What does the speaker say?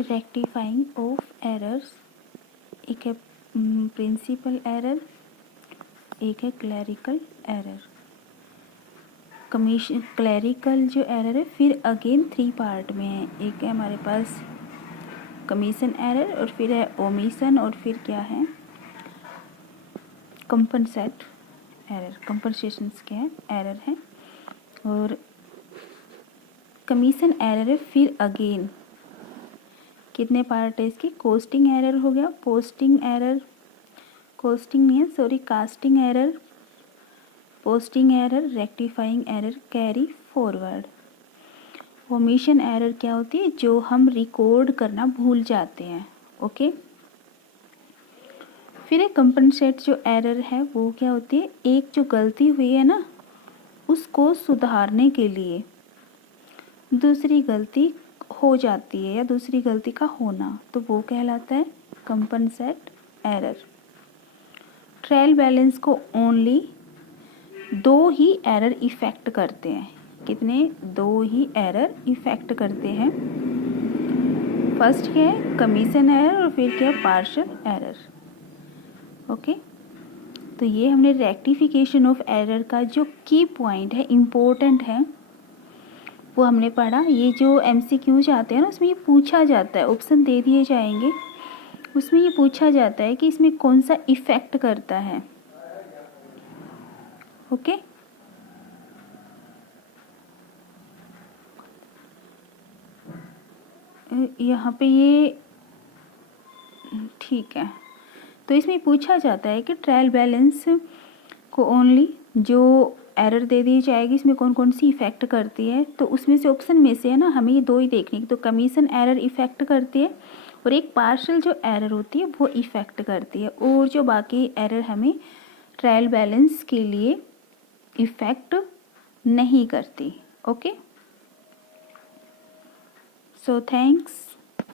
Rectifying of errors, एक है principle error, एक है क्लैरिकल एरर। कमीशन क्लैरिकल जो एरर है फिर अगेन 3 पार्ट में है। एक है हमारे पास कमीशन एरर, और फिर है ओमिशन, और फिर क्या है कंपनसेट एरर, कंपनसेशंस के एरर है। और कमीशन एरर है फिर अगेन कितने पार्ट है इसके, कोस्टिंग एरर हो गया, पोस्टिंग एरर, कोस्टिंग नहीं है sorry, casting error, posting error, rectifying error, carry forward. Omission error क्या होती है, जो हम रिकॉर्ड करना भूल जाते हैं। ओके, फिर एक कंपनसेट जो एरर है वो क्या होती है, एक जो गलती हुई है ना उसको सुधारने के लिए दूसरी गलती हो जाती है या दूसरी गलती का होना, तो वो कहलाता है कंपनसेट एरर। ट्रायल बैलेंस को ओनली 2 ही एरर इफ़ेक्ट करते हैं। कितने, 2 ही एरर इफ़ेक्ट करते हैं। फर्स्ट क्या है कमीशन एरर, और फिर क्या है पार्शियल एरर। ओके, तो ये हमने रेक्टिफिकेशन ऑफ एरर का जो की पॉइंट है, इम्पोर्टेंट है, वो हमने पढ़ा। ये जो MCQs आते हैं ना उसमें ये पूछा जाता है, ऑप्शन दे दिए जाएंगे, उसमें ये पूछा जाता है कि इसमें कौन सा इफ़ेक्ट करता है। ओके, यहाँ पे ये ठीक है, तो इसमें पूछा जाता है कि ट्रायल बैलेंस को ओनली जो एरर दे दी जाएगी इसमें कौन कौन सी इफ़ेक्ट करती है, तो उसमें से ऑप्शन में से है ना हमें ये 2 ही देखने की, तो कमीशन एरर इफ़ेक्ट करती है और एक पार्शियल जो एरर होती है वो इफ़ेक्ट करती है, और जो बाकी एरर हमें ट्रायल बैलेंस के लिए इफ़ेक्ट नहीं करती। Okay, so thanks.